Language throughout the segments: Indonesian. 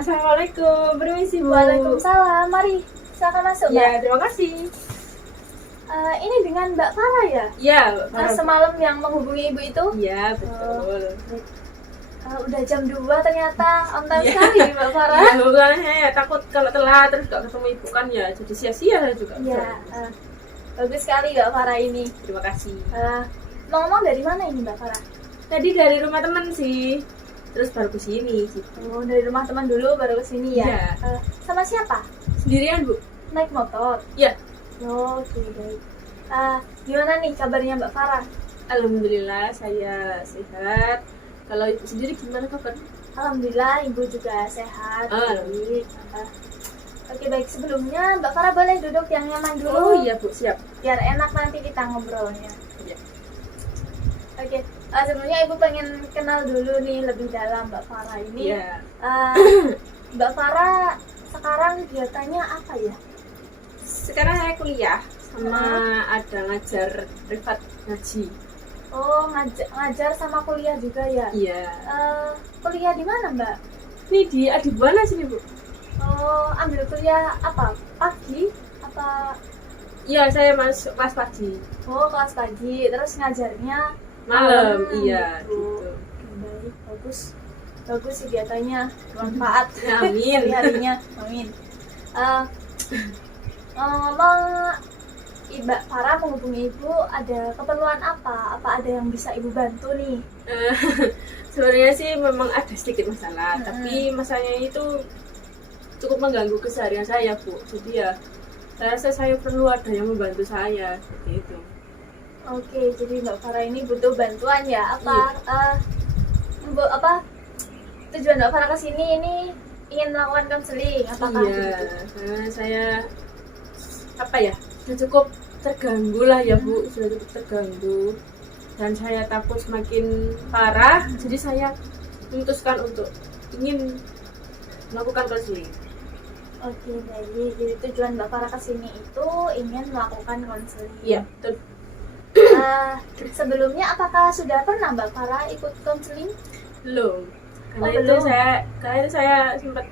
Assalamualaikum, permisi Bu. Waalaikumsalam, mari silakan masuk Mbak. Ya, terima kasih. Ini dengan Mbak Farah ya? Ya, Semalam yang menghubungi Ibu itu? Iya, betul. Udah jam 2 ternyata on time Ya. sekali Mbak Farah. Iya, bukannya ya takut kalau telat terus gak ketemu ibu kan ya jadi sia-sia saya juga. Iya, bagus sekali Mbak Farah ini. Terima kasih. Ngomong dari mana ini Mbak Farah? Tadi dari rumah teman sih, terus baru ke sini gitu. Oh, dari rumah teman dulu baru ke sini ya? Iya. Sama siapa? Sendirian Bu? Naik motor? Iya. Oke, baik. Gimana nih kabarnya Mbak Farah? Alhamdulillah saya sehat. Kalau ibu sendiri gimana kabar? Alhamdulillah Ibu juga sehat. Alhamdulillah. Oke, baik, sebelumnya Mbak Farah boleh duduk yang nyaman dulu. Oh iya Bu, siap. Biar enak nanti kita ngobrolnya. Iya. Oke, sebelumnya Ibu pengen kenal dulu nih lebih dalam Mbak Farah ini. Iya. Mbak Farah sekarang kegiatannya apa ya? Sekarang saya kuliah sama ada ngajar privat ngaji. Oh, ngajar sama kuliah juga ya? Iya. Kuliah di mana Mbak? Ini di Adibuana sini Bu. Oh, ambil kuliah apa? Pagi? Apa? Iya, saya masuk kelas pagi. Oh, kelas pagi. Terus ngajarnya Malam, iya gitu. gitu. Baik, bagus kegiatannya, bermanfaat. Amin. Hari-harinya, amin. Ngomong Mbak Farah menghubungi Ibu ada keperluan apa? Apa ada yang bisa Ibu bantu nih? Sebenarnya sih memang ada sedikit masalah, tapi masalahnya itu cukup mengganggu keseharian saya Bu. Jadi ya saya rasa saya perlu ada yang membantu saya seperti itu. Oke, jadi Mbak Farah ini butuh bantuan ya? Tujuan Mbak Farah kesini ini ingin melakukan konseling? Apakah Iya, karena saya sudah cukup terganggu lah ya Bu, sudah cukup terganggu dan saya takut semakin parah, jadi saya memutuskan untuk ingin melakukan konseling. Oke, baik. Jadi tujuan Mbak Farah kesini itu ingin melakukan konseling. Iya, betul. Sebelumnya apakah sudah pernah Mbak Farah ikut konseling? Belum. Karena Oh, itu belum. saya sempat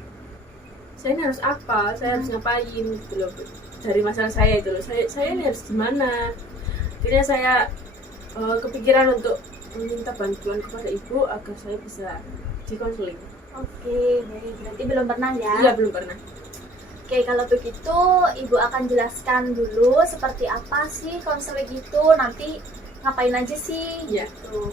saya ini harus apa, saya harus ngapain gitu loh Bu. Dari masalah saya itu loh, saya ini harus gimana. Akhirnya saya kepikiran untuk meminta bantuan kepada ibu agar saya bisa dikonseling. Oke, baik. Berarti belum pernah ya? Iya, belum pernah. Oke, kalau begitu Ibu akan jelaskan dulu seperti apa sih konseling itu, nanti ngapain aja sih Iya. gitu.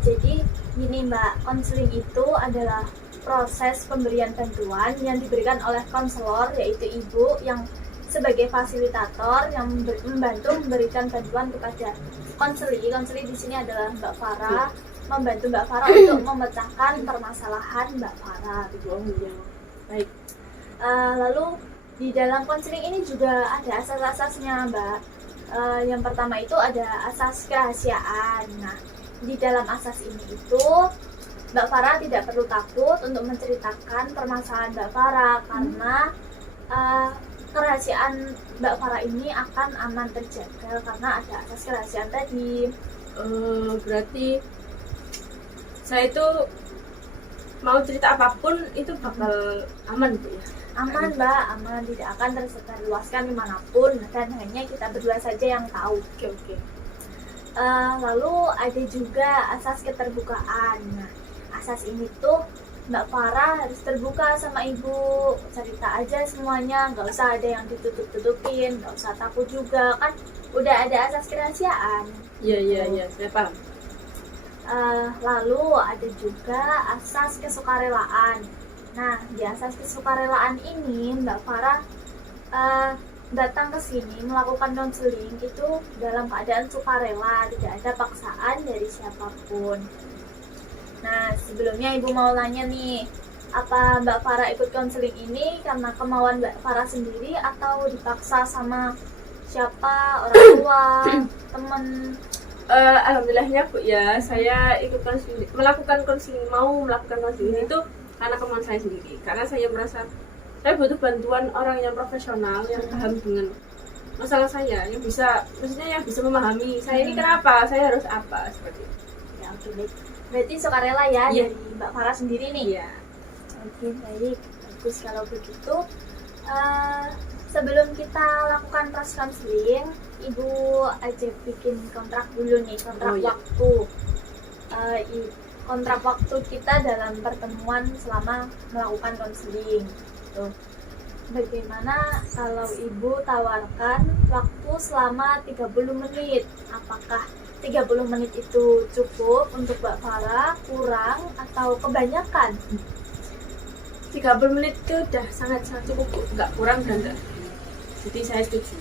Jadi gini Mbak, konseling itu adalah proses pemberian bantuan yang diberikan oleh konselor, yaitu Ibu yang sebagai fasilitator yang membantu memberikan bantuan kepada konseli. Konseli di sini adalah Mbak Farah, membantu Mbak Farah untuk memecahkan permasalahan Mbak Farah. Oh iya. Baik. Lalu di dalam konseling ini juga ada asas-asasnya Mbak. Yang pertama itu ada asas kerahasiaan. Nah, di dalam asas ini itu Mbak Farah tidak perlu takut untuk menceritakan permasalahan Mbak Farah karena kerahasiaan Mbak Farah ini akan aman terjaga karena ada asas kerahasiaan tadi. Berarti saya itu mau cerita apapun itu bakal aman Bu ya? Aman Mbak, aman, tidak akan tersebarluaskan dimanapun dan hanya kita berdua saja yang tahu. Oke. Lalu ada juga asas keterbukaan. Nah, asas ini tuh Mbak Farah harus terbuka sama Ibu, cerita aja semuanya, nggak usah ada yang ditutup-tutupin, nggak usah takut juga, kan udah ada asas kerahasiaan. Iya, saya paham. Lalu ada juga asas kesukarelaan. Nah, di asas kesukarelaan ini Mbak Farah datang ke sini melakukan konseling itu dalam keadaan sukarela, tidak ada paksaan dari siapapun. Nah, sebelumnya Ibu mau nanya nih, apa Mbak Farah ikut konseling ini karena kemauan Mbak Farah sendiri atau dipaksa sama siapa, orang tua, teman? Alhamdulillahnya Bu ya, saya ikut melakukan konseling itu karena kemauan saya sendiri. Karena saya merasa saya butuh bantuan orang yang profesional yang paham dengan masalah saya, yang bisa memahami saya ini kenapa, saya harus apa seperti itu. Ya, oke, baik. Berarti sukarela ya Iya. dari Mbak Farah sendiri nih. Iya. Oke, baik. Bagus kalau begitu. Eh, Sebelum kita lakukan proses konseling, Ibu aja bikin kontrak dulu nih, kontrak Oh, iya. waktu. Kontrak waktu kita dalam pertemuan selama melakukan konseling. Tuh. Bagaimana kalau Ibu tawarkan waktu selama 30 menit? Apakah 30 menit itu cukup untuk Mbak Farah, kurang, atau kebanyakan? 30 menit itu udah sangat-sangat cukup, Bu. Nggak kurang dan nggak. Jadi saya setuju.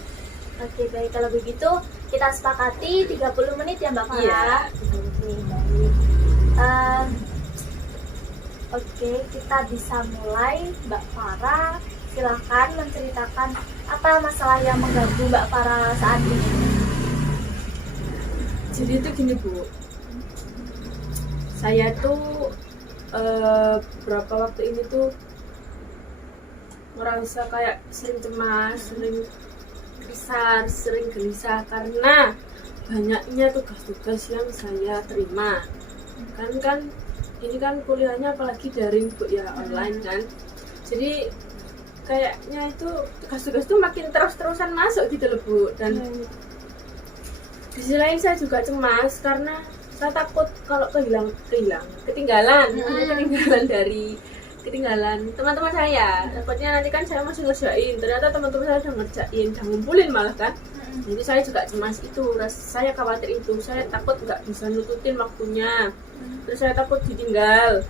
Oke, baik. Kalau begitu, kita sepakati 30 menit ya Mbak Farah? Iya. Oke, baik. Oke, kita bisa mulai. Mbak Farah, silahkan menceritakan apa masalah yang mengganggu Mbak Farah saat ini. Jadi itu gini, Bu. Saya tuh beberapa waktu ini tuh merasa kayak sering cemas, sering risar, sering gelisah karena banyaknya tugas-tugas yang saya terima. Kan ini kan kuliahnya apalagi daring, Bu, ya, online kan. Jadi kayaknya itu tugas-tugas tuh makin terus-terusan masuk gitu loh, Bu. Dan di sisi lain saya juga cemas karena saya takut kalau ketinggalan teman-teman saya. Takutnya nanti kan saya masih ngerjain, ternyata teman-teman saya udah ngerjain, udah ngumpulin malah kan. Jadi saya juga cemas itu, saya khawatir itu, saya takut nggak bisa nututin waktunya, terus saya takut ditinggal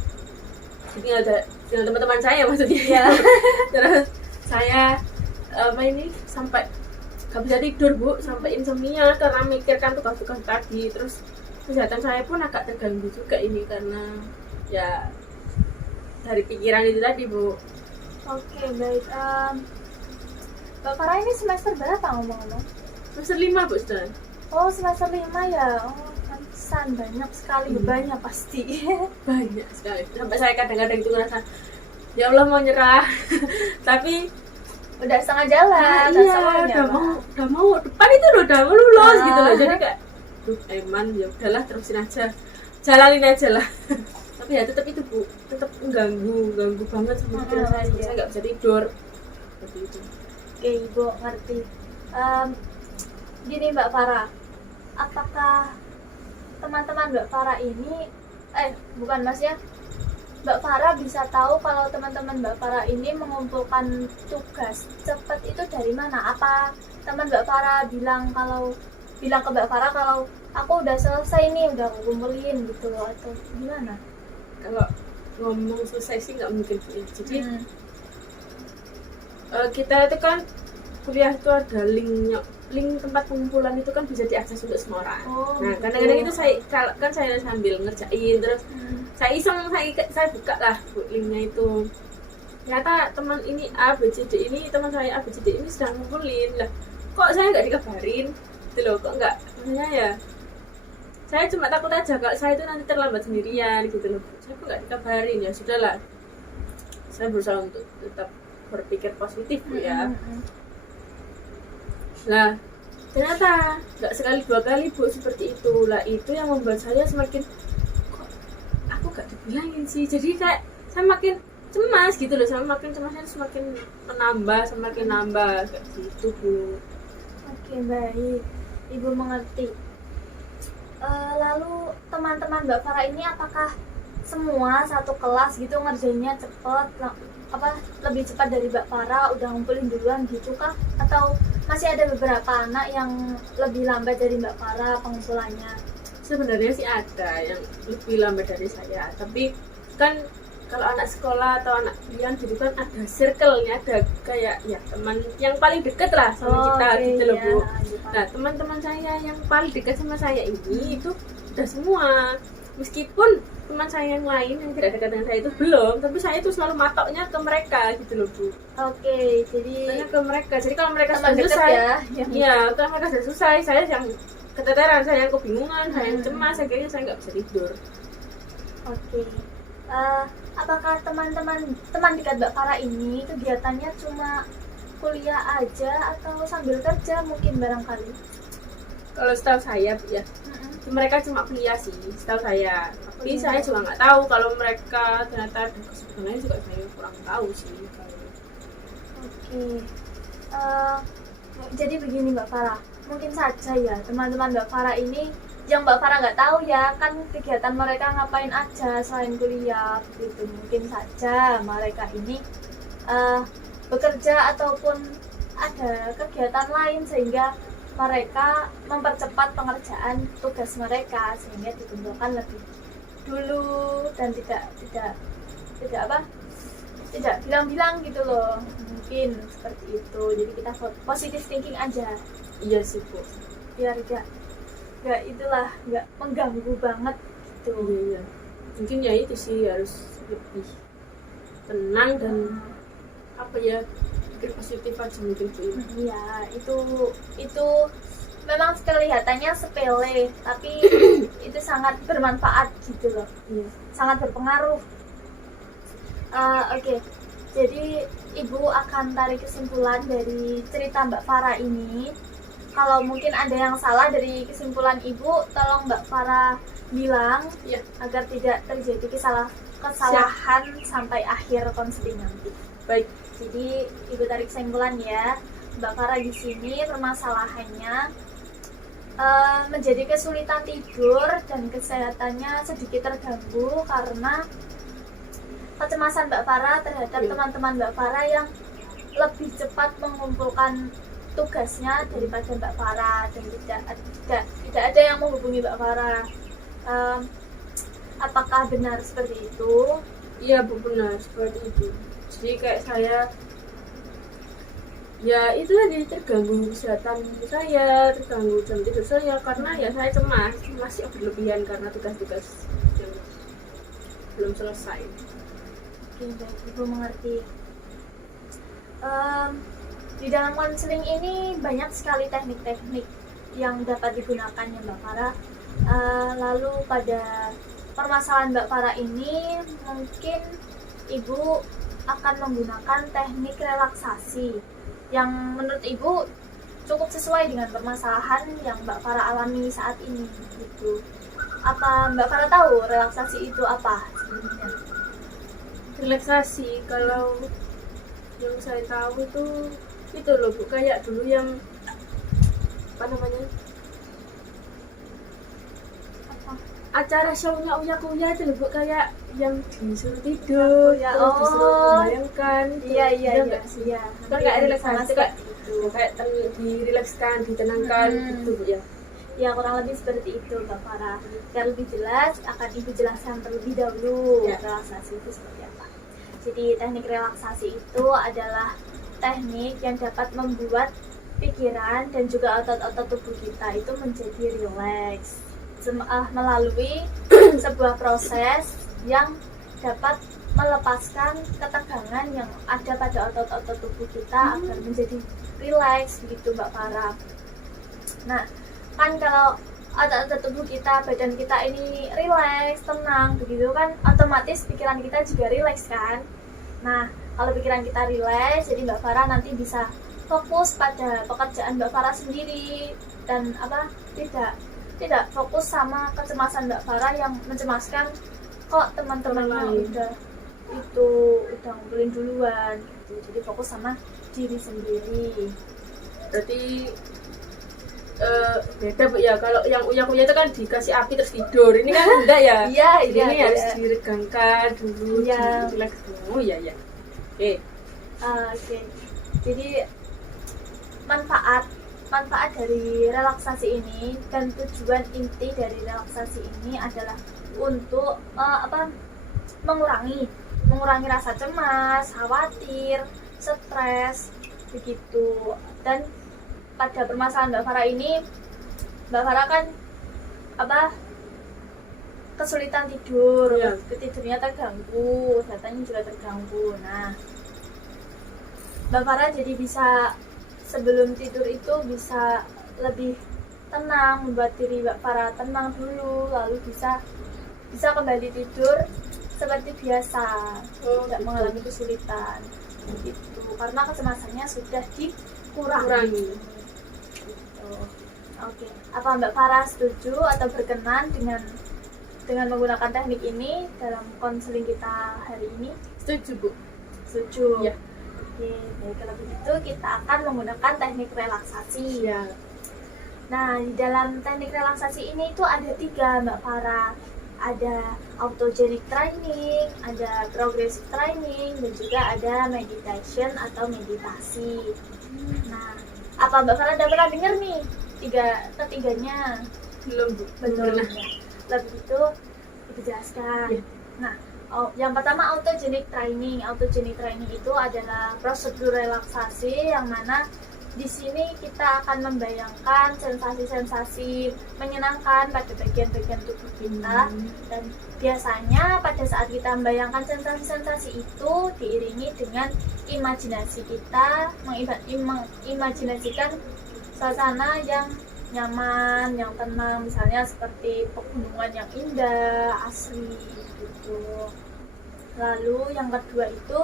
teman-teman saya maksudnya ya. Terus saya sampai nggak bisa tidur, Bu, sampai insomnia karena mikirkan tugas-tugas tadi. Terus kesehatan saya pun agak terganggu juga ini karena ya dari pikiran itu tadi, Bu. Oke, baik. Mbak Farah ini semester berapa ngomong-ngomong? Semester 5, Bu, sudah. Oh, semester 5 ya. Oh, pantesan banyak sekali bebannya pasti. Banyak sekali. Sampai saya kadang-kadang itu ngerasa ya Allah mau nyerah. Tapi Udah setengah jalan. iya, udah mau depan itu loh, udah mau lulus gitu loh. Jadi kayak eman, ya udahlah, terusin aja, jalanin aja lah. Tapi ya tetap itu, Bu, tetap ganggu banget sama pikiran saya. Saya nggak bisa tidur seperti itu. Oke, Ibu ngerti. Gini Mbak Farah, apakah teman-teman Mbak Farah ini bukan Mas ya, Mbak Farah bisa tahu kalau teman-teman Mbak Farah ini mengumpulkan tugas cepat itu dari mana? Apa teman Mbak Farah bilang ke Mbak Farah kalau aku udah selesai nih, udah aku kumpulin gitu loh, atau gimana? Kalau ngomong selesai sih nggak mungkin, Bu. Jadi kita itu kan kuliah itu ada link tempat pengumpulan itu kan bisa diakses untuk semua orang. Nah, kadang-kadang itu saya sambil ngerjain, terus saya iseng, saya buka lah, Bu, linknya itu. Ternyata teman ini teman saya A B C D ini sedang ngumpulin lah. Kok saya nggak dikabarin? Gitu loh, kok nggak? Maksudnya ya, saya cuma takut aja kalau saya itu nanti terlambat sendirian gitu loh. Saya kok nggak dikabarin, ya sudahlah. Saya berusaha untuk tetap berpikir positif, Bu, ya. Nah, ternyata nggak sekali dua kali, Bu, seperti itu. Lah itu yang membuat saya semakin, kok aku nggak dibilangin sih. Jadi kayak saya makin cemas gitu loh. Saya makin cemasnya semakin nambah kayak gitu, Bu. Oke, baik, Ibu mengerti. Lalu teman-teman Mbak Farah ini apakah semua satu kelas gitu ngerjainnya cepet, lebih cepat dari Mbak Farah, udah ngumpulin duluan gitu kah? Atau masih ada beberapa anak yang lebih lambat dari Mbak Farah pengumpulannya? Sebenarnya sih ada yang lebih lambat dari saya, tapi kan kalau anak sekolah atau anak kuliah gitu kan ada circle-nya, ada kayak ya teman yang paling deket lah sama kita gitu loh, Bu. Nah, teman-teman saya yang paling dekat sama saya ini itu udah semua. Meskipun teman saya yang lain yang tidak dekat dengan saya itu belum, tapi saya itu selalu matoknya ke mereka gitu loh, Bu. Oke, jadi Tanya ke mereka. Jadi kalau mereka teman sudah dekat selesai, ya. iya, kalau mereka sudah selesai, saya yang keteteran, saya yang kebingungan, saya yang cemas, akhirnya saya nggak bisa tidur. Oke. Apakah teman dekat Mbak Farah ini kegiatannya cuma kuliah aja atau sambil kerja mungkin barangkali? Kalau setahu saya, Bu, ya, mereka cuma kuliah sih, setahu saya. Tapi saya juga nggak tahu kalau mereka ternyata ada kesibukan lain, juga saya kurang tahu sih. Oke. Jadi begini Mbak Farah, mungkin saja ya teman-teman Mbak Farah ini yang Mbak Farah nggak tahu ya kan kegiatan mereka ngapain aja selain kuliah begitu. Mungkin saja mereka ini bekerja ataupun ada kegiatan lain sehingga mereka mempercepat pengerjaan tugas mereka sehingga dikumpulkan lebih dulu dan tidak bilang-bilang gitu loh, mungkin seperti itu. Jadi kita positive thinking aja. Iya sih Bu, Biar nggak mengganggu banget gitu. iya. Mungkin ya itu sih, harus lebih tenang dan apa ya, pikir positif aja mungkin Bu. Iya, itu memang kelihatannya sepele, tapi itu sangat bermanfaat gitu loh. Iya. Sangat berpengaruh. Oke. Jadi Ibu akan tarik kesimpulan dari cerita Mbak Farah ini. Kalau mungkin ada yang salah dari kesimpulan Ibu, tolong Mbak Farah bilang Ya. agar tidak terjadi kesalahan sampai akhir konseling nanti. Baik. Jadi Ibu tarik kesimpulan ya, Mbak Farah di sini permasalahannya menjadi kesulitan tidur dan kesehatannya sedikit terganggu karena kecemasan Mbak Farah terhadap teman-teman Mbak Farah yang lebih cepat mengumpulkan tugasnya daripada Mbak Farah dan tidak ada yang menghubungi Mbak Farah. Apakah benar seperti itu? Iya Bu, benar seperti itu. Jadi kayak saya ya itu tadi, terganggu kesehatan saya, terganggu jam tidur saya karena ya saya cemas, masih berlebihan karena tugas-tugas yang belum selesai. Oke, baik, Ibu mengerti. Di dalam konseling ini banyak sekali teknik-teknik yang dapat digunakan ya Mbak Farah. Lalu pada permasalahan Mbak Farah ini mungkin Ibu akan menggunakan teknik relaksasi yang menurut Ibu cukup sesuai dengan permasalahan yang Mbak Farah alami saat ini gitu. Apa Mbak Farah tahu relaksasi itu apa sebenarnya? Relaksasi, kalau yang saya tahu itu loh Bu, kayak dulu yang apa namanya, acara show-nya Uya Kuya itu loh Bu, kayak yang disuruh tidur, Ya, terus disuruh membayangkan. Iya. Kan kayak relaksasi, kayak dirilekskan, ditenangkan gitu Bu ya. Ya kurang lebih seperti itu Mbak Farah. Biar lebih jelas akan Ibu jelaskan terlebih dahulu relaksasi itu seperti apa. Jadi teknik relaksasi itu adalah teknik yang dapat membuat pikiran dan juga otot-otot tubuh kita itu menjadi rileks melalui sebuah proses yang dapat melepaskan ketegangan yang ada pada otot-otot tubuh kita agar menjadi rileks begitu Mbak Farah. Nah, kan kalau otot-otot tubuh kita, badan kita ini rileks, tenang begitu kan, otomatis pikiran kita juga rileks kan. Nah, kalau pikiran kita rileks, jadi Mbak Farah nanti bisa fokus pada pekerjaan Mbak Farah sendiri dan tidak fokus sama kecemasan Mbak Farah yang mencemaskan kok teman-temannya udah ngumpulin duluan gitu. Jadi fokus sama diri sendiri. Berarti beda Bu ya, kalau yang Uya Kuya itu kan dikasih api terus tidur, ini kan enggak ya. Iya. Ini harus diregangkan dulu, dileks dulu. Iya. Oke. Jadi manfaat dari relaksasi ini dan tujuan inti dari relaksasi ini adalah untuk mengurangi rasa cemas, khawatir, stres begitu. Dan pada permasalahan Mbak Farah ini, Mbak Farah kan kesulitan tidur, tidurnya terganggu, kesehatannya juga terganggu. Nah, Mbak Farah jadi bisa sebelum tidur itu bisa lebih tenang, membuat diri Mbak Farah tenang dulu, lalu bisa kembali tidur seperti biasa, tidak mengalami kesulitan gitu, karena kecemasannya sudah dikurangi. Oke. Apa Mbak Farah setuju atau berkenan dengan menggunakan teknik ini dalam konseling kita hari ini? Setuju, Bu. Setuju. Iya. Oke, baik, kalau begitu kita akan menggunakan teknik relaksasi. Iya. Nah, di dalam teknik relaksasi ini itu ada 3 Mbak Farah. Ada autogenic training, ada progressive training, dan juga ada meditation atau meditasi. Nah, apa Mbak Farah udah pernah dengar nih ketiganya? Belum, Bu. Belum. Pernah. Lebih itu dijelaskan. Iya. Nah, yang pertama autogenic training. Autogenic training itu adalah prosedur relaksasi yang mana di sini kita akan membayangkan sensasi-sensasi menyenangkan pada bagian-bagian tubuh kita, dan biasanya pada saat kita membayangkan sensasi-sensasi itu diiringi dengan imajinasi kita, mengimajinasikan suasana yang nyaman, yang tenang, misalnya seperti pegunungan yang indah, asri gitu. Lalu yang kedua itu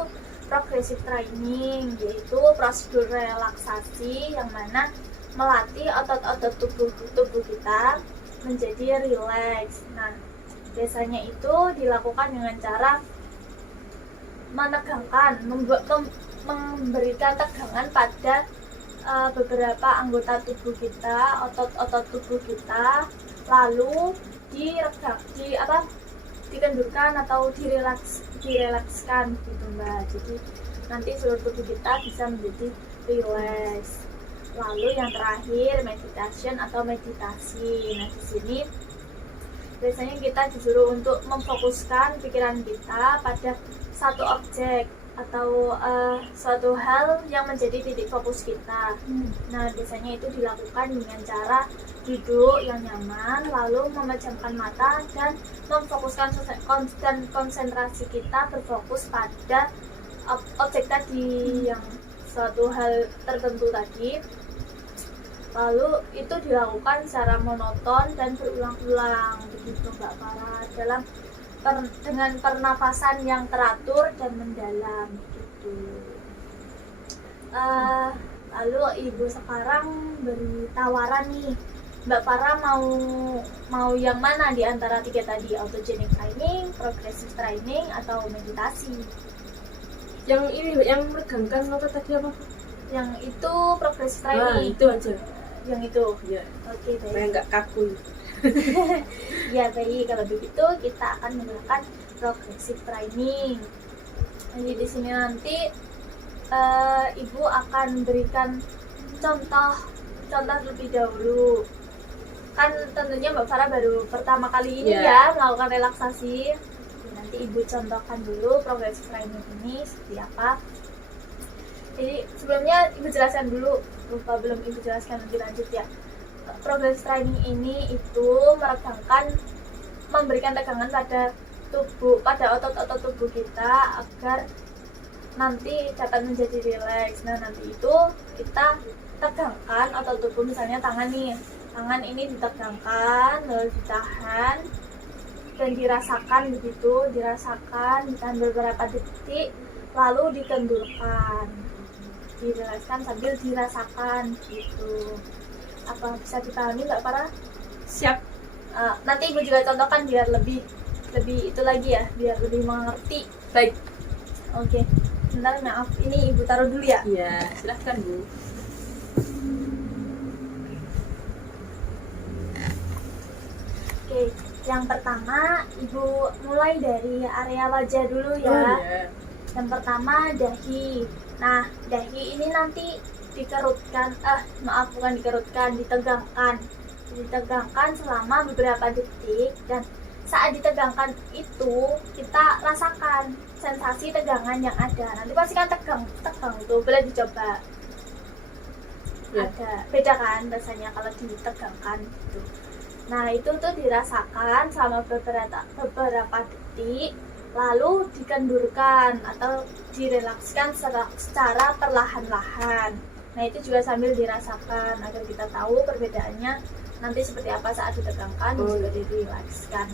progressive training, yaitu prosedur relaksasi yang mana melatih otot-otot tubuh kita menjadi rileks. Nah, biasanya itu dilakukan dengan cara menegangkan, memberikan tegangan pada beberapa anggota tubuh kita, otot-otot tubuh kita, lalu dikendurkan atau direlakskan gitu Mbak. Jadi nanti seluruh tubuh kita bisa menjadi relax. Lalu yang terakhir meditation atau meditasi. Nah, di sini biasanya kita disuruh untuk memfokuskan pikiran kita pada satu objek atau suatu hal yang menjadi titik fokus kita. Nah, biasanya itu dilakukan dengan cara duduk yang nyaman, lalu memejamkan mata dan memfokuskan konsentrasi kita berfokus pada objek tadi, yang suatu hal tertentu tadi. Lalu itu dilakukan secara monoton dan berulang-ulang begitu Mbak Farah, dengan pernafasan yang teratur dan mendalam gitu. Lalu Ibu sekarang beri tawaran nih, Mbak Farah mau yang mana di antara 3 tadi, autogenic training, progressive training, atau meditasi? Yang ini, yang meregangkan otot tadi apa? Yang itu progressive Nah, training. itu aja. Yang itu. Ya. Oke, Supaya baik. nggak kaku. Ya baik, kalau begitu kita akan menggunakan progressive training. Jadi di sini nanti Ibu akan berikan contoh lebih dahulu. Kan tentunya Mbak Farah baru pertama kali ini ya melakukan relaksasi. Jadi, nanti Ibu contohkan dulu progressive training ini seperti apa. Jadi sebelumnya Ibu jelaskan dulu, lupa belum Ibu jelaskan lebih lanjut ya. Progressive training ini itu memberikan tegangan pada otot-otot tubuh kita agar nanti dapat menjadi rileks. Nah, nanti itu kita tegangkan otot tubuh, misalnya tangan ini ditegangkan, lalu ditahan dan dirasakan ditahan beberapa detik, lalu dikendurkan, dirilekskan sambil dirasakan gitu. Apa bisa dipahami Mbak Farah? Siap. Nanti Ibu juga contohkan biar lebih itu lagi ya, biar lebih mengerti. Baik. Oke. Sebentar, maaf, ini Ibu taruh dulu ya. Iya, silahkan Bu. Oke, yang pertama Ibu mulai dari area wajah dulu ya. Oh, iya. Yang pertama dahi. Nah, dahi ini nanti ditegangkan selama beberapa detik, dan saat ditegangkan itu kita rasakan sensasi tegangan yang ada. Nanti pasti kan tegang tuh, boleh dicoba. Ya. Ada beda kan rasanya kalau ditegangkan gitu. Nah, itu tuh dirasakan selama beberapa detik, lalu dikendurkan atau direlakskan secara perlahan-lahan. Nah, itu juga sambil dirasakan agar kita tahu perbedaannya nanti seperti apa saat ditegangkan dan juga dirilekskan.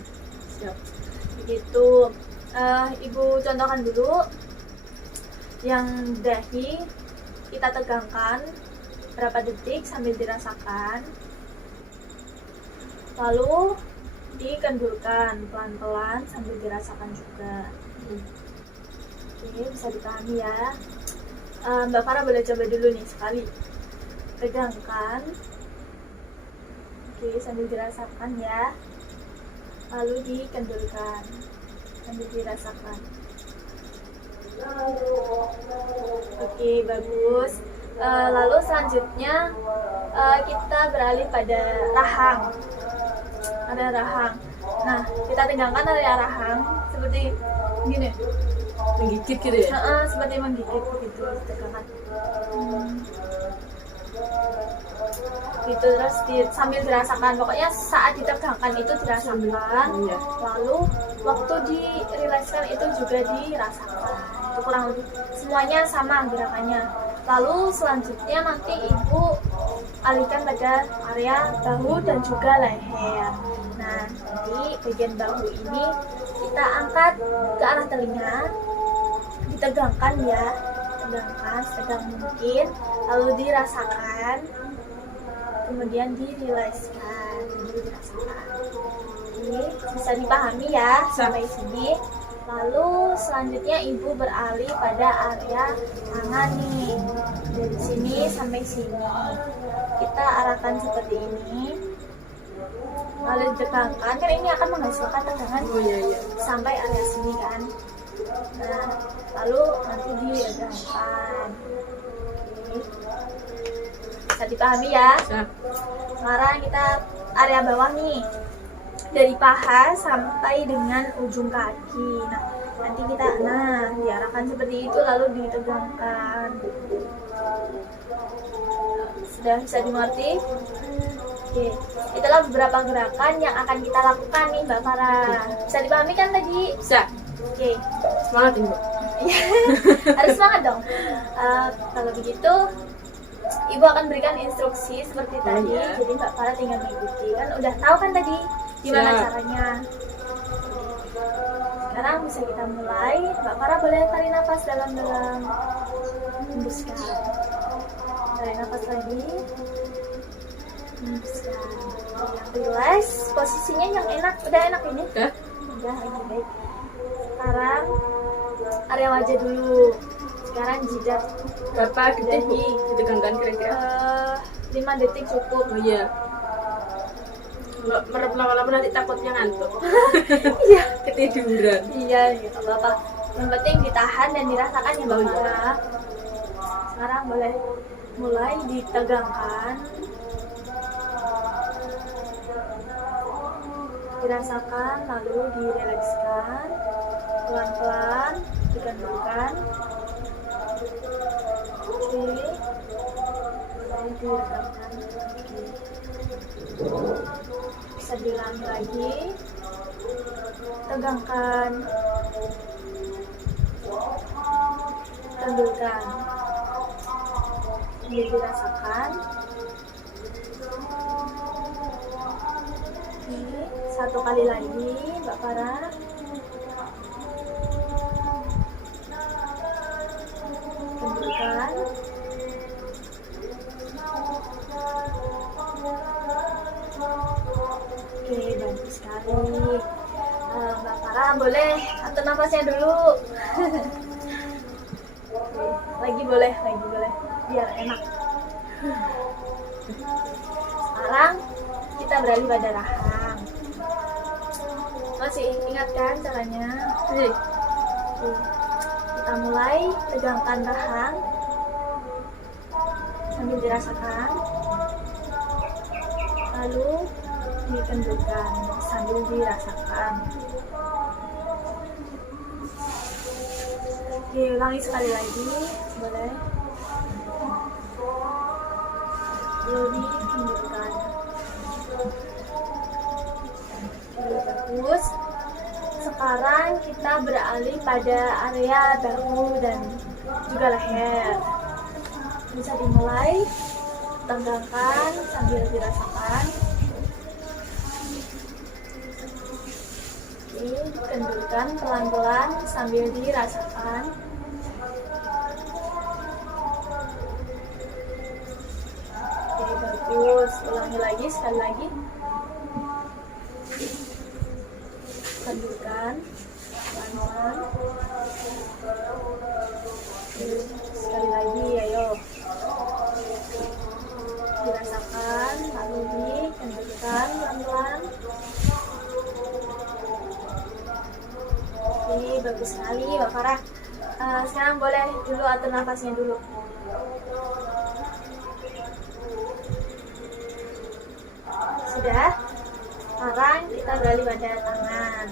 Siap. Begitu. Ibu contohkan dulu yang dahi kita tegangkan berapa detik sambil dirasakan. Lalu dikendurkan pelan-pelan sambil dirasakan juga. Oke, bisa dipahami ya. Mbak Farah boleh coba dulu nih sekali. Tegangkan. Oke, sambil dirasakan ya. Lalu dikendurkan sambil dirasakan. Oke, bagus. Lalu selanjutnya kita beralih pada rahang. Ada rahang. Nah, kita tegangkan area rahang seperti gini. Menggigit gitu ya? Seperti menggigit begitu, tegangkan. Gitu terus sambil dirasakan, pokoknya saat ditegangkan itu dirasakan. Iya. Lalu waktu dirilekskan itu juga dirasakan. Itu kurang lebih semuanya sama gerakannya. Lalu selanjutnya nanti ibu alihkan pada area bahu dan juga leher. Nah, nanti bagian bahu ini kita angkat ke arah telinga, ditegangkan ya, tegangkan setegang mungkin, lalu dirasakan, kemudian dirilekskan, dirasakan. Oke, bisa dipahami ya sampai sini. Lalu selanjutnya ibu beralih pada area tangan nih, dari sini sampai sini kita arahkan seperti ini, lalu ditegangkan, kan ini akan menghasilkan tegangan sampai area sini kan. Nah, lalu nanti diregangkan. Oke, bisa dipahami ya. Sekarang kita area bawah nih, dari paha sampai dengan ujung kaki. Nah, nanti kita diarahkan seperti itu lalu ditegangkan. Sudah bisa dimengerti? Oke, itulah beberapa gerakan yang akan kita lakukan nih Mbak Farah. Bisa dipahami kan tadi? Bisa. Oke, Semangat Ibu. harus semangat dong. Kalau begitu Ibu akan berikan instruksi seperti tadi, ya. jadi Mbak Farah tinggal mengikuti. Kan udah tahu kan tadi gimana caranya. Sekarang bisa kita mulai. Mbak Farah boleh tarik nafas dalam-dalam, hembuskan. Tarik nafas lagi, hembuskan. Yang relax, posisinya yang enak. Udah enak ini? Udah, baik. Sekarang area wajah dulu. Sekarang jidat. Berapa detik Bu ditegangkan kira-kira? 5 detik cukup. Oh iya. Nggak merep lama-lama nanti takutnya ngantuk. Iya. Ketiduran. Iya, gitu Bapak. Yang penting ditahan dan dirasakan ya Mbak Farah. Sekarang boleh mulai ditegangkan. Dirasakan lalu direlekskan. Pelan-pelan digantungkan. Oke. Lalu diregangkan. Bisa diulangi lagi, tegangkan, tundukkan, sambil dirasakan. Oke, satu kali lagi Mbak Farah. Tundukkan. Oke, bagus sekali. Mbak Farah boleh atur nafasnya dulu. Oke, lagi boleh, biar enak. Sekarang kita beralih pada rahang. Masih ingat kan caranya? Oke, kita mulai tegangkan rahang sambil dirasakan. Lalu dikendurkan sambil dirasakan. Oke, ulangi sekali lagi, boleh. Lalu dikendurkan. Oke, bagus. Sekarang kita beralih pada area bahu dan juga leher. Bisa dimulai, tegangkan sambil dirasakan. Kendurkan pelan-pelan sambil dirasakan. Oke, bagus. Ulangi lagi, sekali lagi. Kendurkan pelan-pelan. Sekali lagi, ayo dirasakan, lalu dikendurkan pelan-pelan. Oke, bagus sekali Mbak Farah. Sekarang boleh dulu atur nafasnya dulu. Sudah? Sekarang kita beralih pada tangan.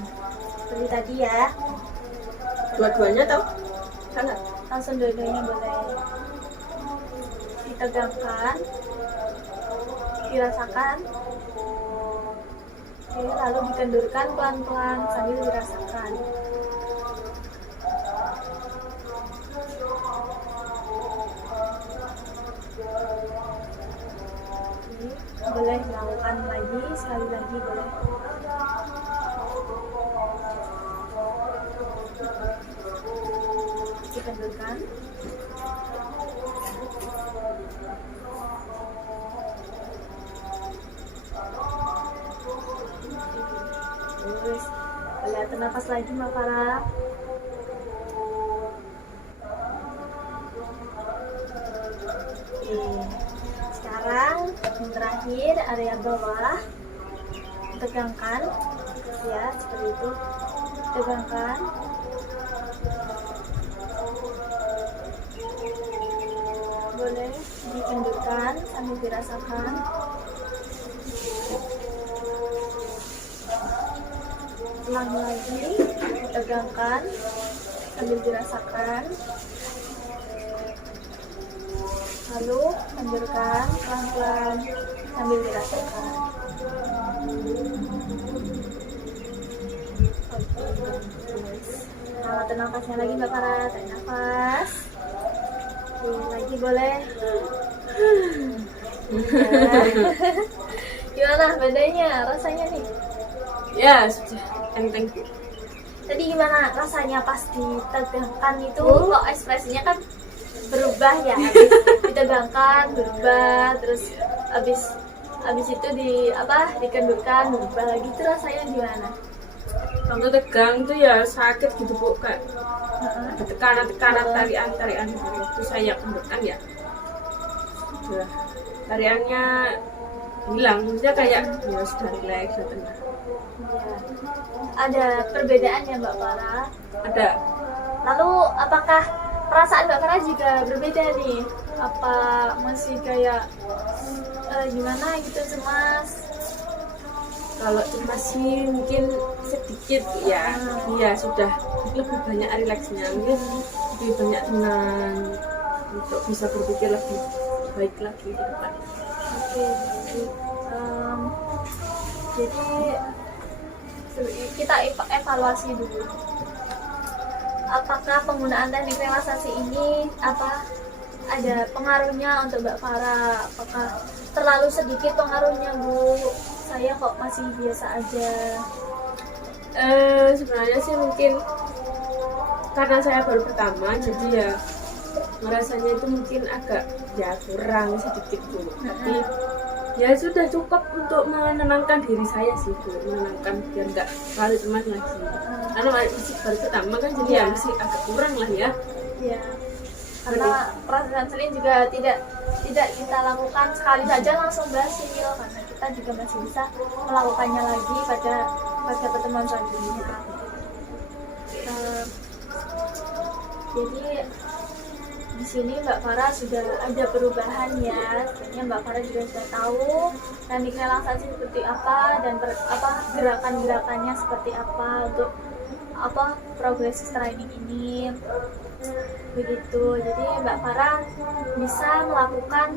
Seperti tadi ya. Dua-duanya tau? Sangat. Langsung dua-duanya boleh. Ditegangkan. Dirasakan. Oke, lalu dikendurkan pelan-pelan sambil dirasakan. Oke, boleh dilakukan lagi, sekali lagi boleh. Dikendurkan. Terus boleh atur nafas lagi Mbak Farah. Oke. Sekarang yang terakhir area bawah, tegangkan ya, seperti itu, tegangkan. Boleh dikendurkan sambil dirasakan. Ulangi lagi, tegangkan sambil dirasakan. Lalu kendurkan pelan-pelan sambil dirasakan. Nah, atur nafasnya lagi Mbak Farah, tarik nafas. Oke, lagi boleh. Gimana bedanya rasanya nih? Ya, sudah. Enteng. Tadi gimana rasanya pas ditegangkan itu? Kok ekspresinya kan berubah ya, habis ditegangkan berubah, terus habis itu dikendurkan berubah lagi, itu rasanya gimana? Waktu tegang tuh ya sakit gitu Bu, kayak ada tekanan tarian gitu. Terus saya kendurkan ya sudah tariannya hilang, maksudnya kayak ya sudah relax, sudah tenang. Ya. Ada perbedaan ya Mbak Farah? Ada. Lalu apakah perasaan Mbak Farah juga berbeda nih? Apa masih kayak gimana gitu, cemas? Kalau cemas sih mungkin sedikit ya, iya sudah lebih banyak relaxnya, mungkin lebih banyak tenang untuk bisa berpikir lebih baik lagi ke depan. Oke, jadi kita evaluasi dulu. Apakah penggunaan teknik relaksasi ini ada pengaruhnya untuk Mbak Farah? Apakah terlalu sedikit pengaruhnya Bu? Saya kok masih biasa aja. Sebenarnya sih mungkin karena saya baru pertama, jadi ya merasanya itu mungkin agak ya kurang sedikit Bu. Tapi ya sudah cukup untuk menenangkan diri saya sih Bu, menenangkan biar nggak terlalu cemas lagi. Karena masih baru pertama kan, jadi ya masih agak kurang lah ya. Iya. Karena proses konseling juga tidak kita lakukan sekali saja langsung berhasil, karena kita juga masih bisa melakukannya lagi pada pertemuan selanjutnya. Jadi di sini Mbak Farah sudah ada perubahan ya. Sebenarnya Mbak Farah juga sudah tahu teknik relaksasi seperti apa dan gerakan-gerakannya seperti apa untuk progressive training ini. Begitu. Jadi Mbak Farah bisa melakukan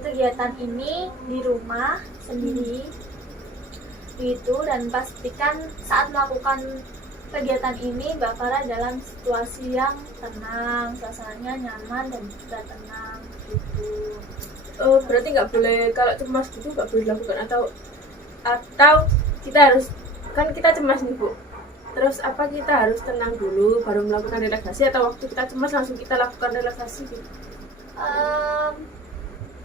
kegiatan ini di rumah sendiri. Begitu, dan pastikan saat melakukan kegiatan ini Mbak Farah dalam situasi yang tenang, suasananya nyaman dan juga tenang gitu. Berarti nggak boleh, kalau cemas gitu nggak boleh dilakukan, atau kita harus, kan kita cemas nih Bu, terus apa kita harus tenang dulu baru melakukan relaksasi, atau waktu kita cemas langsung kita lakukan relaksasi gitu?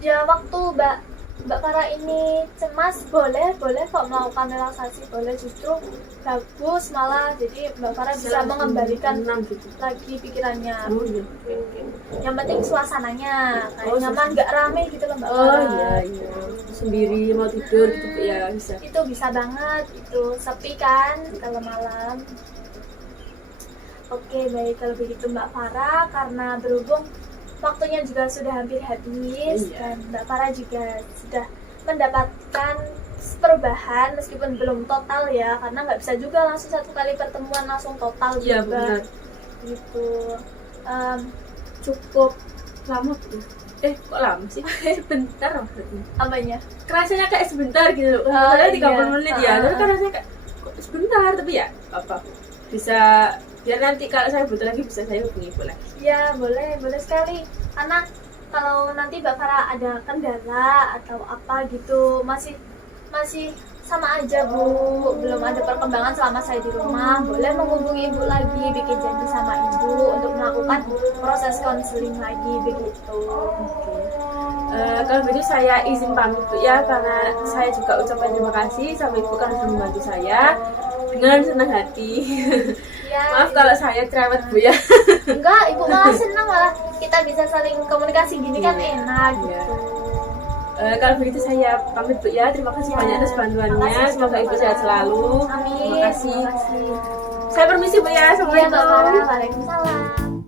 Ya waktu Mbak Mbak Farah ini cemas, boleh kok melakukan relaksasi, boleh, justru bagus malah, jadi Mbak Farah bisa mengembalikan gitu. lagi pikirannya. Oh iya. Oke, oke. Yang penting suasananya kayak Oh, nyaman, nggak rame gitu loh Mbak Oh Farah. iya. Sendiri mau tidur gitu Bu, ya bisa. Itu bisa banget, itu sepi kan kalau malam. Oke, baik kalau begitu Mbak Farah, karena berhubung waktunya juga sudah hampir habis, Iya. dan Mbak Farah juga sudah mendapatkan perubahan meskipun belum total ya, karena nggak bisa juga langsung satu kali pertemuan langsung total Iya juga benar. gitu. Cukup Lama Bu. Kok lama sih? Sebentar maksudnya. apanya? Kerasanya kayak sebentar gitu. Oh, Padahal 30 iya. menit ya. Tapi kan rasanya kayak kok sebentar, tapi ya apa? Bisa biar nanti kalau saya butuh lagi bisa saya hubungi Bu lagi. Ya boleh sekali, karena kalau nanti Mbak Farah ada kendala atau apa gitu masih sama aja Bu, belum ada perkembangan selama saya di rumah, boleh menghubungi Ibu lagi, bikin janji sama Ibu untuk melakukan proses konseling lagi begitu. Kalau begitu saya izin pamit Bu ya, karena saya juga ucapkan terima kasih sama Ibu karena sudah membantu saya dengan senang hati. Ya, Maaf kalau saya cerewet Bu ya. enggak, Ibu malah senang, malah kita bisa saling komunikasi gini kan Iya. enak Iya. gitu. Kalau begitu saya pamit Bu ya. Terima kasih Ya, banyak atas bantuannya. makasih, Semoga Ibu sehat selalu. Amin. Terima kasih. Terima kasih. Saya permisi Bu ya. Iya, Mbak Assalamualaikum. Farah. Waalaikumsalam.